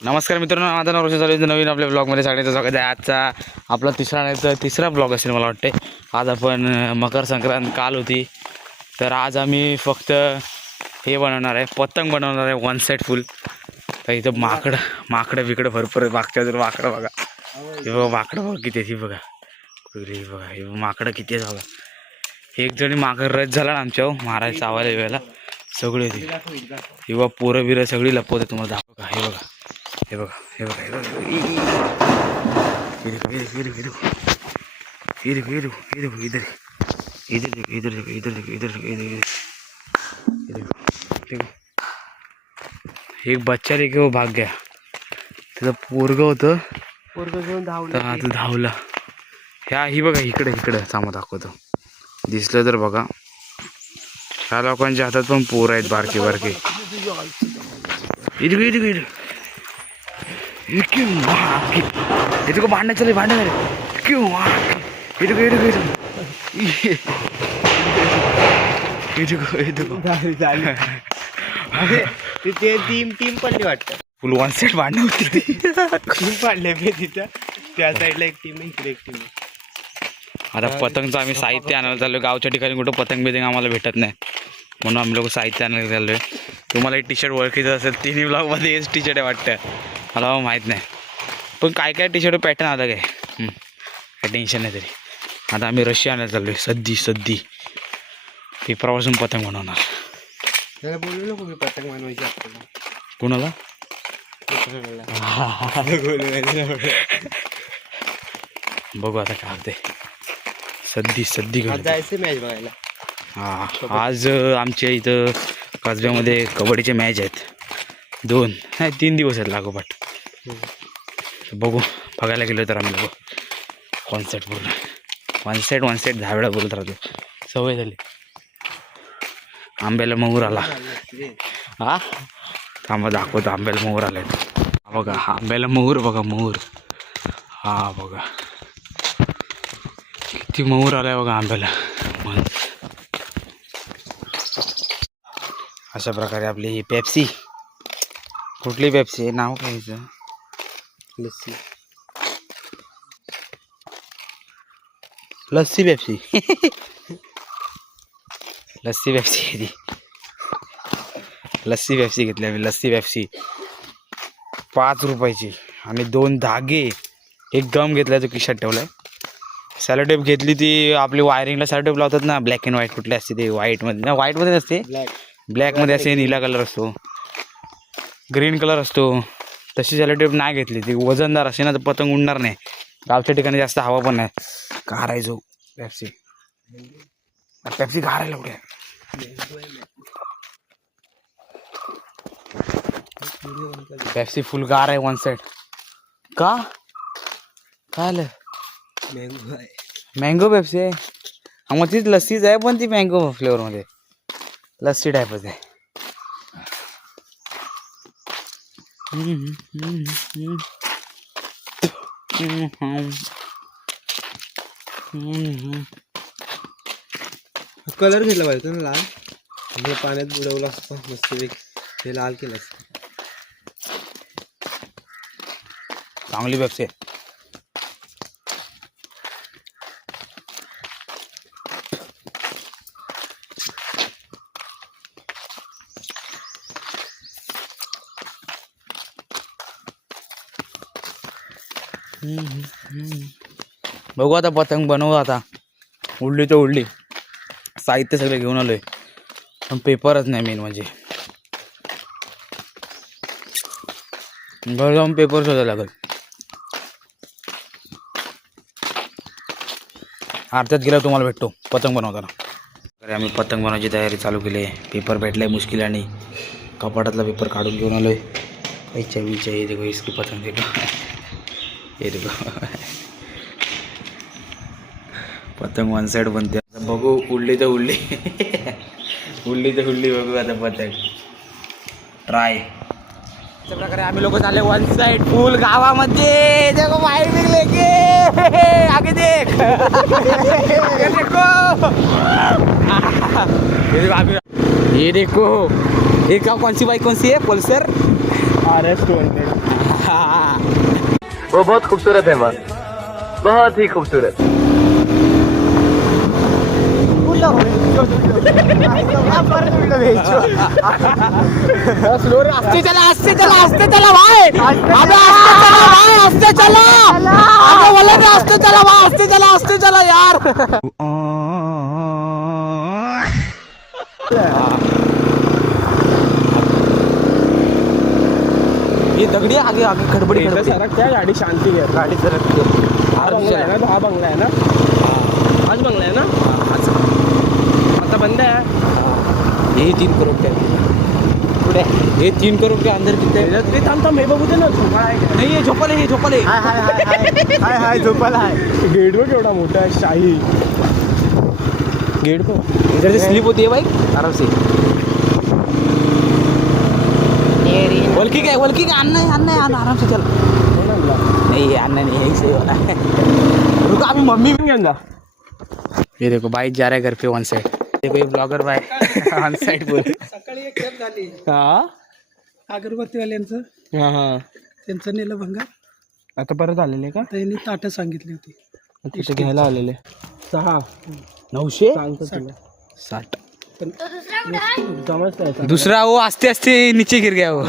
नमस्कार मित्रांनो, माझं नाव रोशन चालू आहे. नवीन आपल्या ब्लॉगमध्ये सगळ्यांचं स्वागत आहे. आजचा आपला तिसरा ब्लॉग असेल मला वाटते. आज आपण मकर संक्रांत काल होती, तर आज आम्ही फक्त हे बनवणार आहे, पतंग बनवणार आहे, वन साईड फुल. तर इथं माकडं बिकडं भरपूर आहे. मागच्या जर माकडं बघा, हे बघा माकडं बघा किती आहे, बघा बघा हे माकडं किती आहे बघा. एक जणी मागं रस झाला ना आमच्या मारायला चावायला वेळेला सगळे होती. हे बघा पोरं बिरं सगळी लपवते, तुम्हाला दाखव का. हे बघा हे बघा हे बघा हे बघा एक बच्चा रे घेऊ भाग गया. त्याचं पोरग होतं, पोरग घेऊन तर आता धावला. ही बघा इकडे सामा दाखवतो, दिसलं तर बघा. ह्या लोकांच्या हातात पण पोर आहेत बारके बारके. इथे भांडण चालू भांडण क्यों तिथे टीम पडली वाटतं. फुल वन साईड भांडण होती. टीम पडले बे तिथं. त्या साईडला एक टीम आहे, इकडे एक टीम आहे. आता पतंगचं आम्ही साहित्य आणायला चाललो. गावच्या ठिकाणी कुठं पतंग बितंग आम्हाला भेटत नाही, म्हणून आम्ही लोक साहित्य आणायला चाललो आहे. तुम्हाला एक टी शर्ट ओळखीचं असेल, तिन्ही ब्लॉगमध्ये हेच टी शर्ट आहे वाटतं, मला माहीत नाही. पण काय टी शर्ट पॅटर्न आलं काय, काय टेन्शन नाही. तरी आता आम्ही रशी आणायला चाललो आहे. सद्दी पेपरापासून पतंग बनवणार. त्याला बोलू नको मी पतंग बनवायची आपल्याला. कुणाला बघू आता काय होते. सद्दी घेऊन जायचं मॅच बघायला. आज आमच्या इथं कसब्यामध्ये कबड्डीचे मॅच आहेत. 3 दिवस आहेत लागोपाठ. बघू बघायला गेलो तर आम्ही लोक कॉन्सर्ट पूर्ण वन साईड 10 वेळा बोलत राहतो, सवय झाली. आंब्याला मोहर आला. थांबा दाखवतो, आंब्याला मोहर आलाय बघा. आंब्याला मोहर बघा, मोहर बघा किती मोहर आलाय बघा आंब्याला. अशा प्रकारे आपली ही पेप्सी, कुठली पेप्सी आहे नाव काय हिचं, लस्सी पेप्सी लस्सी पेप्सी आहे ती. लस्सी पेप्सी घेतली आम्ही. लस्सी पेप्सी 5 रुपयाची आणि 2 धागे, एक गम घेतला तो खिशात ठेवलाय. सॅलोटेप घेतली ती आपली वायरिंगला सॅलोटेप लावतात ना, ब्लॅक अँड व्हाईट कुठली असते ते, व्हाईटमध्ये ना, व्हाईटमध्ये नसते, ब्लॅकमध्ये असे निळा कलर असतो, ग्रीन कलर असतो. तशी सॅलोटेप नाही घेतली, ती वजनदार असे ना, तर पतंग उडणार नाही. गावच्या ठिकाणी जास्त हवा पण नाही. गारायचो पेप्सी गारायला उड्या. पेप्सी फुल गार आहे वन साईड. का काय आलं, मँगो पेप्सी आहे. मग तीच लस्सीच आहे, पण ती मँगो फ्लेवरमध्ये लस्सी टाईपच आहे. कलर घेतला पाहिजे ना लाल, म्हणजे पाण्यात बुडवला असतं मस्त. हे लाल केलं असतं. चांगली पेप्सी आहे. बघू आता पतंग बनवू. आता उडली तर उडली. साहित्य सगळे घेऊन आलोय, पण पेपरच नाही मेन म्हणजे. घर जाऊन पेपर शोधायला लागेल. अर्ध्यात गेला तुम्हाला भेटतो पतंग बनवताना. अरे आम्ही पतंग बनवायची तयारी चालू केली आहे. पेपर भेटलाय मुश्किल आणि कपाटातला पेपर काढून घेऊन आलोय. काहीच्या विच्या हे देखो इसकी पतंग देखो, हे देखो पतंग वन साईड बनते. बघू उडली तर उडली बघू आता पतंग ट्राय. अशा प्रकारे आम्ही लोक चालले वन साईड फुल गावामध्ये. देखो बाहेर निघले की आगे देख ये देखो. ये कौन सी बाइक, कौन सी है, पल्सर RS 200. वो बहुत खूबसूरत है माँ, बहुत ही खूबसूरत। आस्ते चला आस्ते चला आस्ते चला भाई, अबे आस्ते चला भाई, आस्ते चला, अबे बोले ना आस्ते चला भाई, आस्ते चला यार। ये दगड़ी आगे आगे खडबडी खडबडी सरक क्या गाडी शांती घे. गाडी जरा हा बंगला आहे ना, तो हा बंगला आहे ना, हाच बंगला आहे ना, आता बंद आहे. ये 3 करोड़ का पुढे ये 3 करोड़ के अंदर कितने ते थांब हे बघू दे ना, झोपाळा आहे का? नहीं ये झोपल है, ये झोपल है. हाय झोपाळा आहे. गेट बघ केवढा मोठा आहे, शाही गेट बघ. इधर से स्लिप होती है भाई आराम से. वल्की का अन्ना है आराम से चल. नहीं अन्ना नहीं है, सही वाला है. रुको अभी मम्मी भी गंदा. ये देखो भाई जा रहा है घर पे वन साइड. देखो ये ब्लॉगर भाई वन साइड बोल. सकाळी एक खेप झाली हाँ अगरबत्तीवाल्यांचं, हाँ हाँ. त्यांचं नेलं भंगा. आता परत आलेले का त्यांनी ताटं सांगितली होती. तिथे घ्यायला आलेले 6 900 सांगतो तुला. 60. समजतंय दूसरा वो आस्ते आस्ते नीचे गिर गया वो.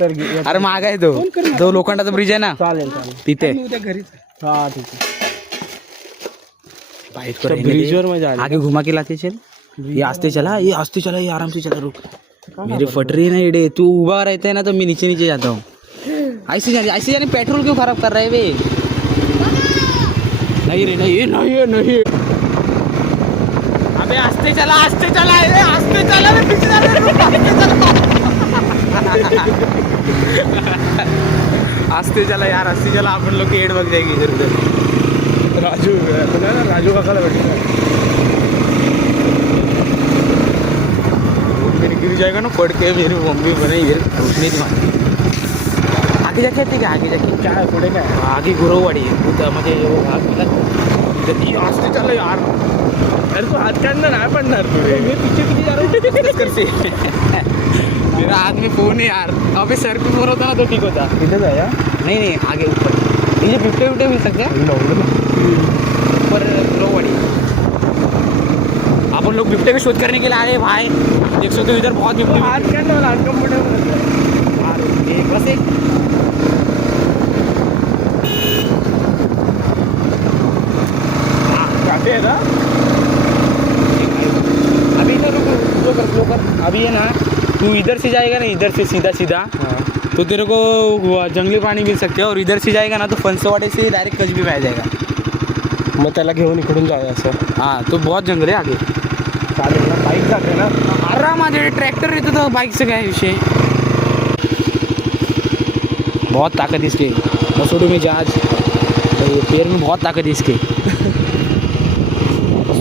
तर अरे माग आहे तो जो लोखंडाचा ब्रिज आहे ना चालेल चालेल. तिथे. उद्या घरीच. हा ठीक आहे. बाइक पर ब्रिज में आगे घुमा के लाते चल. ये आस्ते चला, ये आराम से चला. रुक मेरी फट रही है ना इडे. तू उबा रहता है ना तो मैं नीचे नीचे जाता हूँ. ऐसे जाने पेट्रोल क्यों खराब कर रहा है वे. नहीं रे नहीं. अबे आस्ते चला रे, आस्ते पीछे जा रे, रुक, आस्ते चला यार, आस्ते चला. अपन लोग की एड बग जाएगी इधर उधर. राजू काकाला भेटलं. मेरी गिर जाएगा ना पड़ के. मेरी मम्मी बने ये उठने की मारती. आगे जाके येते का आगे जाके काय पुढे काय आगे गुरववाडी आहे. म्हणजे आस्ते चला यार. अरे तू हात काढणार नाही पडणार तू रे. मी पीछे जा रहा हूं. करते मेरा हाथ में फोन है यार. अबे सर पे फोन होता ना तो ठीक होता. इथे जाया नहीं आगे ऊपर ये बिफ्टे मिल सकते हैं ऊपर गुरववाडी. अपन लोग बिफ्टे का शोध करने के लिए आए भाई. देख सकते हो इधर बहुत बिफ्टे. हात काढणार अनकम्फर्टेबल. बस एक काफी आहे ना. अभी इधर रुको, स्लो कर. अभी है ना तू इधर से जाएगा ना, इधर से सीधा तो तेरे को जंगली पानी मिल सकते हैं. और इधर से जाएगा ना तो फनसवाड़े से डायरेक्ट कजबी में आ जाएगा. मग त्याला घेऊन इकडून जाऊया असं. हाँ तो बहुत जंगल है आगे. चालेल ना, बाईक जाते ना. आरामात ट्रैक्टर रहते तो बाइक से क्या है विषय. बहुत ताकत इसके मसूड़ों में जहाज. तो पैर में बहुत ताकत है इसके.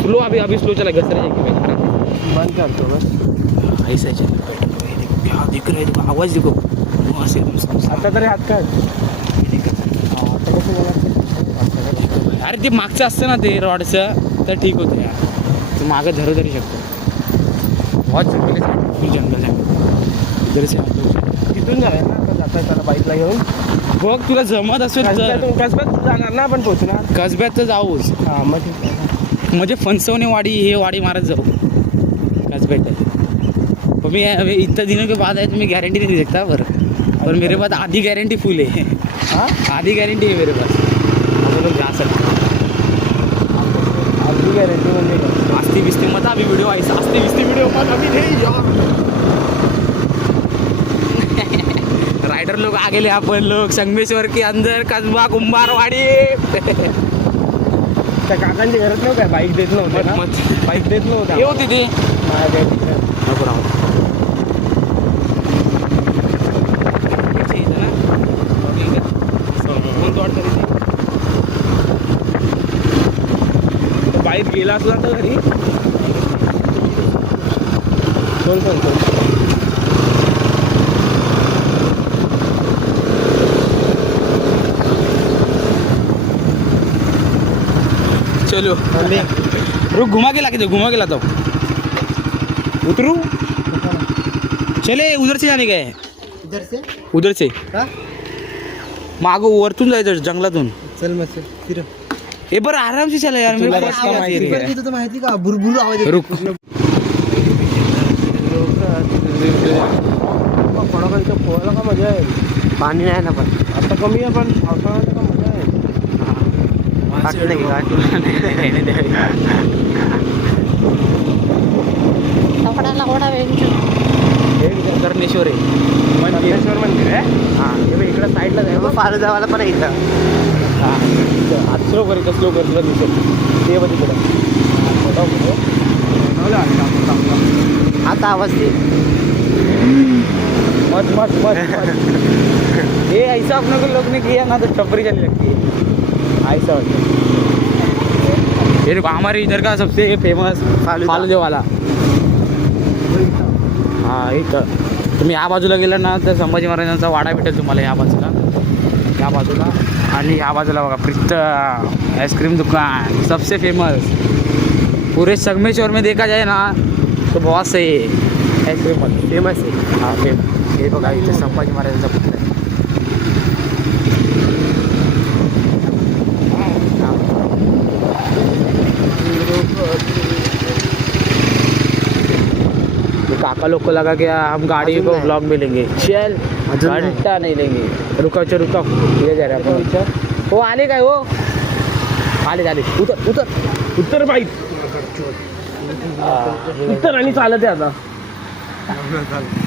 स्लो अभी स्लो चला. घसर जाएगी. बंद करतो बस. ऐसा चल. क्या दिख रहा है, देखो आवाज़ देखो. वहाँ से आता तरी हात काढ. आता कसं मला. अरे ते मागचं असतं ना ते रॉडचं तर ठीक होतं यार. तू मागं धरू तरी शकतो. बहुत जंगल आहे, फुल जंगल आहे. इधर से तिथून जाऊया ना आता जाता त्याला बाईकला घेऊन. बघ तुला जमत असेल तर कसब्यात जाणार ना आपण पोहोचणार. कसब्यात तर जाऊच. हां मग ठीक आहे. म्हणजे फणसवणे वाडी हे वाडी मारत जाऊ कसब्यात. पर मैं इतना दिनों के बाद आए तो मैं गारंटी नहीं दे सकता. पर मेरे पास आधी गारंटी फुल है. हाँ आधी गारंटी है मेरे पास. हम लोग जा सकते. आधी गॅरंटी म्हणजे काय. आस्ती बिस्ती मत अभी वीडियो आई. आस्ती बिस्ती वीडियो मत अभी नहीं यार. राइडर लोग आगे ले. अपन लोग संगमेश्वर के अंदर कस्बा कुंभारवाडी. त्या काकांची गरज नव्हतं काय. बाईक देत नव्हते ना. मत बाईक देत नव्हतं. ये होती ती माझ्या नको राहू. बाईक गेला असला तर घरी बोल. चलो रुक. घुमा के लाता हूँ. उतरू. चले उधर से जाने गए. इधर से उधर से हाँ? मागं वरतून जायचं जंगलातून. चल मग फिर. हे बरं आरामशी चाल यार. मी first time माहिती आहे. तुझं माहिती का भुरभुर आवाज येतो. रुक. फळाखालच्या पोहायला का मजा आहे. पाणी नाही ना पण आता कमी आहे पण पावसाळ्यात का मजा आहे. कर्णेश्वर आहे. मंदिर मंदिर आहे. हां इकडं साईडला जाय. फार जावाला पण आहे इथं. हां आता स्लो कर तुला दिसेल ते बघ तिकडं. आता आवाज दे. मत ये ऐसा अपने को लोग ने किया ना तो छपरी चलने लगती है. ऐसा होता है. ये देखो हमारे इधर का सबसे फेमस फालुदे वाला. हां इथं तुम्ही या बाजूला गेला ना तर संभाजी महाराजांचा वाडा भेटेल तुम्हाला या बाजूला आणि या बाजूला बघा प्रीत आइसक्रीम दुकान सबसे फेमस. पूरे संगमेश्वर में देखा जाए ना तो बहुत से आइसक्रीम फेमस है. हां फेमस. हे बघा इथे संभाजी महाराजांचा पुतळा आहे. काका लोग को लगा कि हम गाड़ी को ब्लॉक में लेंगे. चल घंटा नहीं लेंगे. रुका इथे जा रे आपण. हो आले काय हो. आले उत्तर बाईक उत्तर आणि चालत आहे आता.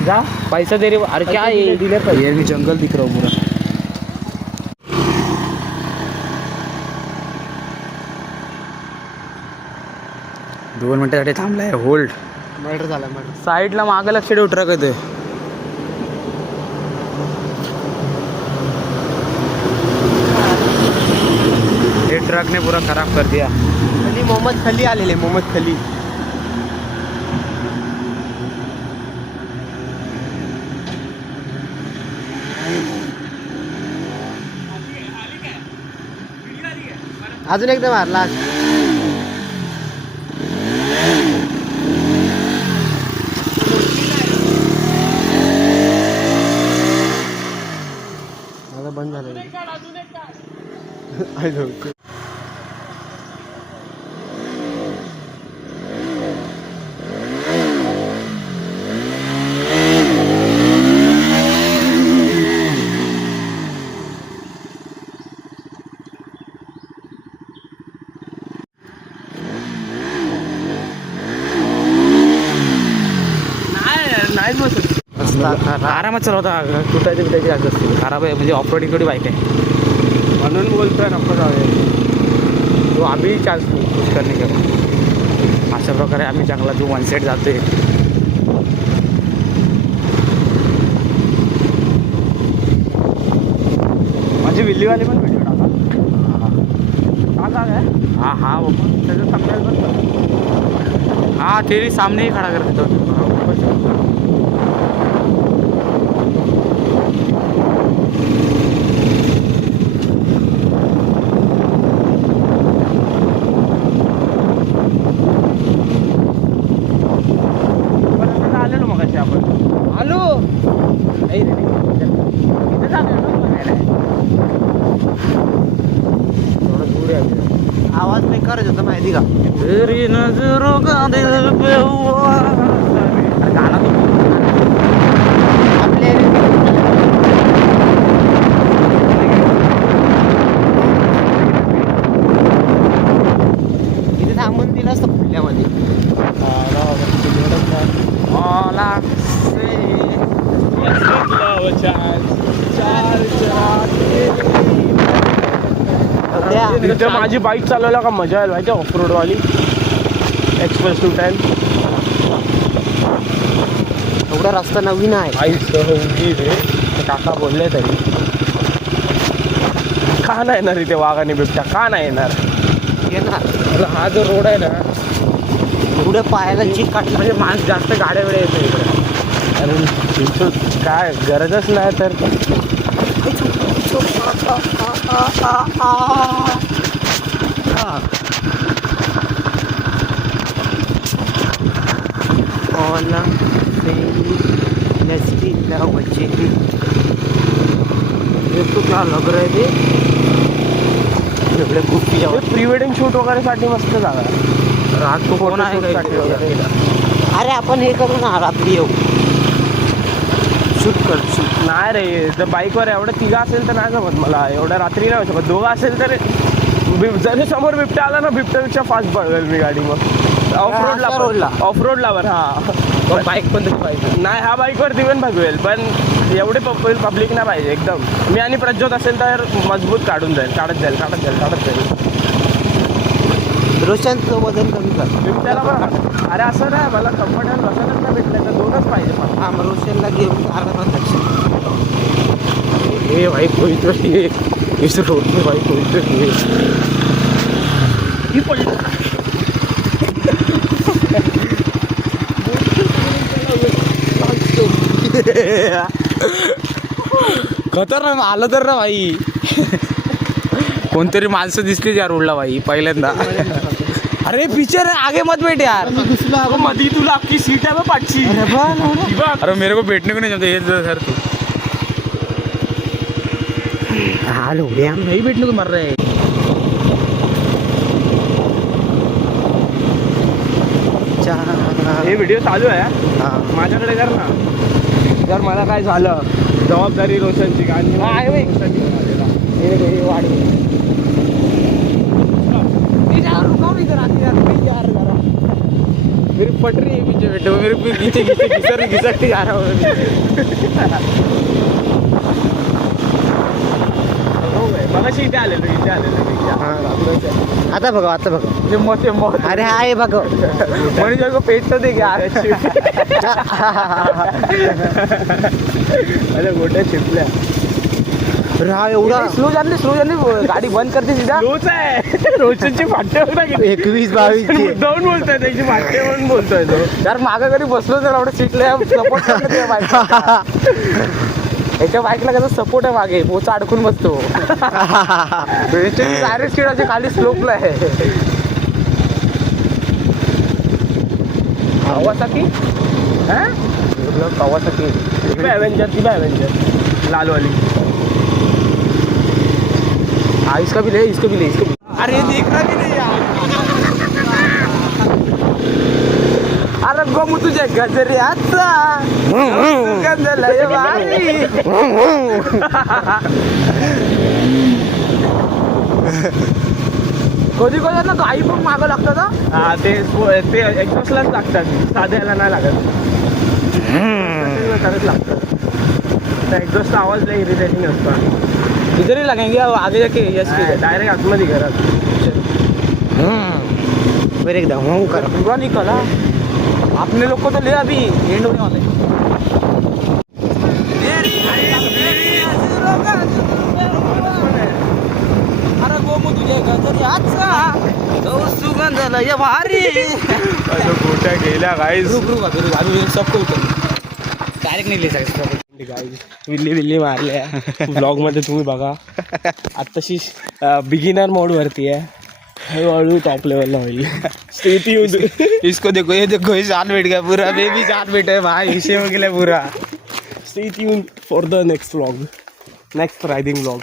जा पैसा दे रे. अरे क्या ये ये मी जंगल दिख रहा हूँ पूरा. दोन मिनिटासाठी थांबलाय. होल्ड. मर्डर झाला मर्डर. साईडला मागं लक्ष ठेव ट्रक येते. हे ट्रकने पूरा खराब कर दिया. मोहम्मद खली आलेले. मोहम्मद खली अजून एकदा मारला. बंद झालं. नाही आरामात चालवता. कुठायची जास्त असते. खराब आहे म्हणजे ऑफरोडिंग थोडी बाईक आहे म्हणून बोलतोय नको जाऊया. तो आम्ही चान्स पुश करणे का. अशा प्रकारे आम्ही जंगलात जो वन साईड जातोय. माझी विल्लीवाली पण व्हिडिओ टाका. हाँ हाँ वो त्याचं thumbnail पण कर. हाँ तेरी सामने ही खड़ा कर देता हूँ. आलेलो मग आपण आलो. नहीं रे इथे जाणार ना बघायला. थोड़ा दूर है. आवाज नाही करत होता माहिती का. तेरी नजरों का दिल पे हुआ. गाना तो आपल्या इथे थांबून दिलं असतं पुढल्यामध्ये. मला इथे माझी बाईक चालवायला का मजा आहे माहिती. ऑफरोड वाली एक्सप्रेस 210. एवढा रस्ता नवीन आहे. आईसह उगी रे काका बोलले तरी. का नाही येणार इथे वाघ आणि बिबट्या. का नाही येणार. येणार. हा जो रोड आहे ना एवढं पायाला जीक काटलं म्हणजे माणूस जास्त गाड्या वेळे येतो इकडे. आणि इथं काय गरजच नाही तर. तो क्या लग रहा है ते खूप प्री वेडिंग शूट वगैरे साठी मस्त जागा आहे. रात को कोण आहे का वगैरे. अरे आपण हे करू ना रात्री येऊ शूट कर शूट नाही रे जर बाईकवर एवढं तिघा असेल तर नाही जमत मला एवढ्या रात्री नाही होऊ शकत. दोघं असेल तर जर समोर बिबट्या आला ना बिबट्यापेक्षा फास्ट पळवेल मी गाडी मग रोडला. ऑफ रोडला वर हा बाईक पण तरी पाहिजे नाही हा बाईकवरती पण भगवेल पण एवढे पब्लिक नाही पाहिजे एकदम. मी आणि प्रज्योत असेल तर मजबूत काढत जाईल रोशनचं वजन कमी कर बिबट्याला पण अरे असं नाही मला कम्फर्टेबल बसायलाच नाही भेटलं तर दोनच पाहिजे मला. हा मग रोशनला घेऊन अर्धा पण लक्ष हे भाई कोई तो ये इस रोड में भाई कोई तो ये ही पडलं खतरनाक आलं तर ना भाई कोणतरी माणसं दिसली या रोडला भाई पहिल्यांदा. अरे पिक्चर आगे मत बैठ यार. मधी तुला आपकी सीट आहे बा पाठची. अरे मेरे को बैठने को नहीं जमता ये सर तू हॅलो उद्या नाही भेटलो मर रे. हे व्हिडिओ चालू आहे माझ्याकडे कर ना. जर मला काय झालं जबाबदारी रोशनची गाणी मेरी पट रही है पीछे बैठे हुए मेरे पीछे घिसकती जा रहा हूँ. मगाशी इथे आलेलो आता बघा ये मत अरे हा हे बघ मनीष को पेट तो दे गया. अरे मोठ्या चिपल्या अरे हा एवढा स्लो जानली गाडी बंद करते सीधा. रोज आहे रोशनची फाटे बघा किती. 21-22 जाऊन बोलतोय त्याची फाटे म्हणून बोलतोय तो. यार मागं कधी बसलो तर एवढं सीटला सपोर्ट करतो बाईकला. याच्या बाईकला कसं सपोर्ट आहे मागे पोचा अडकून बसतो. डायरेक्ट सीटाच्या खाली स्लोपला आहे. कावासाकी कावासाठी ती ॲव्हेंजर लालवाली. हाँ इसका भी ले इसको भी ले. अरे देखना भी नहीं यार. अरे गोमू तुझ्या गजऱ्याचा सुगंध लय भारी. कधी कधी ना गाई पण मागं लागतं ना. हा ते एक्झॉस्टलाच लागतात साध्याला नाही लागत. खरंच लागतं त्या एक्झॉस्टचा आवाज लय इरिटेटिंग असतो. इधर ही लगेंगे अब आगे जाके यस के डायरेक्ट आतमध्ये घरात. फिर एकदम हूँ कर पूरा निकला. अपने लोग को तो ले अभी एंड होने वाला है. अरे गोमू तुझ्या गजऱ्याचा सुगंध लय भारी. गोट्या गेल्या गाईज. रुक अभी सबको डायरेक्ट नहीं ले सकते. गाईज विल्ली मारल्या ब्लॉग मध्ये तुम्ही बघा. आत्ताशी बिगिनर मोड वरती आहे. हळूहळू टॉप लेवलला होईल. स्थिती इसको देखो ये जान बैठ गया पूरा. बेबी जान बैठा है भाई विषय हो गया पूरा. Stay tune for the next vlog next riding vlog.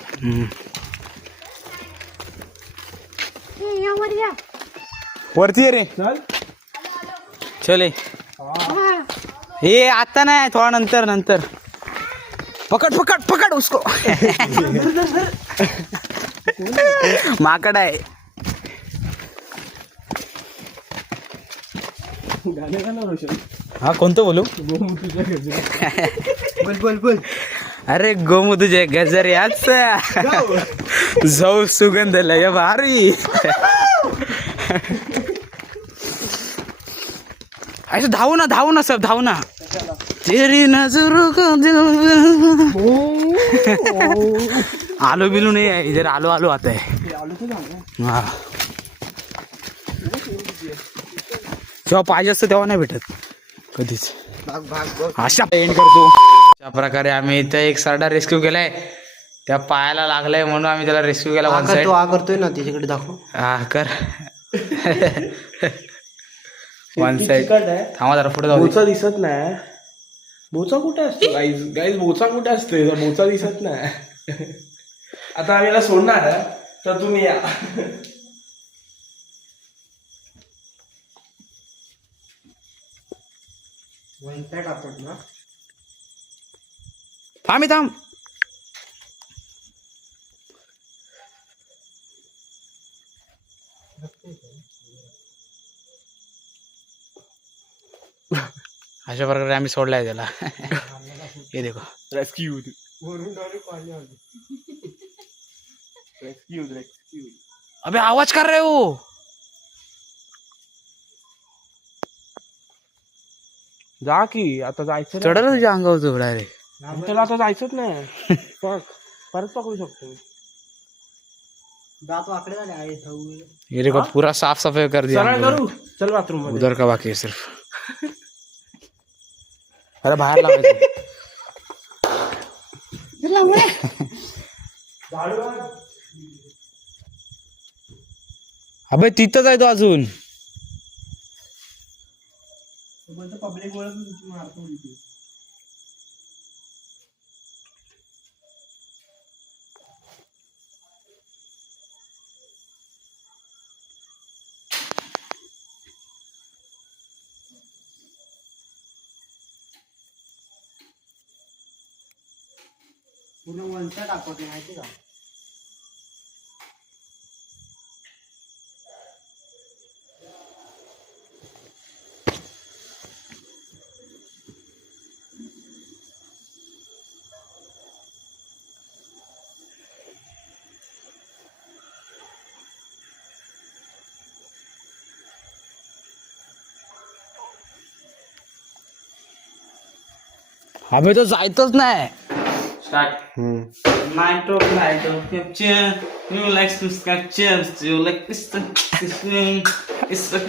वरती आहे रे. चले हे आता नाही थोडा नंतर पकड उसको. माकड आहे. गाणे गाणं रोशन. हा कोणतं बोलू. बोल अरे गोमू तुझे गजऱ्याचा जाऊ सुगंध लय भारी. ऐसे धावू ना सब धावू ना. तेरी नजरों का दिल आलो बिलू नहीं है इधर. आलो आता है. हाँ जेव्हा पाहिजे असतं तेव्हा नाही भेटत कधीच. अशा एंड करतो. अशा प्रकारे आम्ही इथं एक सरडा रेस्क्यू केलाय. त्या पायाला लागलाय म्हणून आम्ही त्याला रेस्क्यू केला. वन साइड करतोय ना तिच्याकडे दाखव. हा कर. वन साइड थांबा जरा पुढे जाऊ. बोचा दिसत नाही. बोचा कुठे असतो गाईज बोचा कुठे असतो. बोचा दिसत नाही. आता आम्ही याला सोडणार आहे, तर तुम्ही या. आम्ही थांब. अशा प्रकारे आम्ही सोडलाय त्याला. हे देखो. Rescue rescue rescue. अबे आवाज कर रहे हो. जा की आता जायचं नाही. चढलं तुझ्या अंगावर तू डायरेक्ट. त्याला आता जायचंच नाही. परत पकडू शकतो. दात वाकडे झाले आहे ये देखो पूरा साफ सफाई कर दिया सरळ हम लोगों करू. चल बाथरूम ने. मध्ये. उधर का बाकी है सिर्फ. अरे बाहेर लावायचं. अबे तिथंच आहे तो अजून. पब्लिक मारतो. पूर्ण वंचा टाकवते माहिती का. अबे तो जायचंच नाही. Night of capture. You like to capture. You like this thing. It's a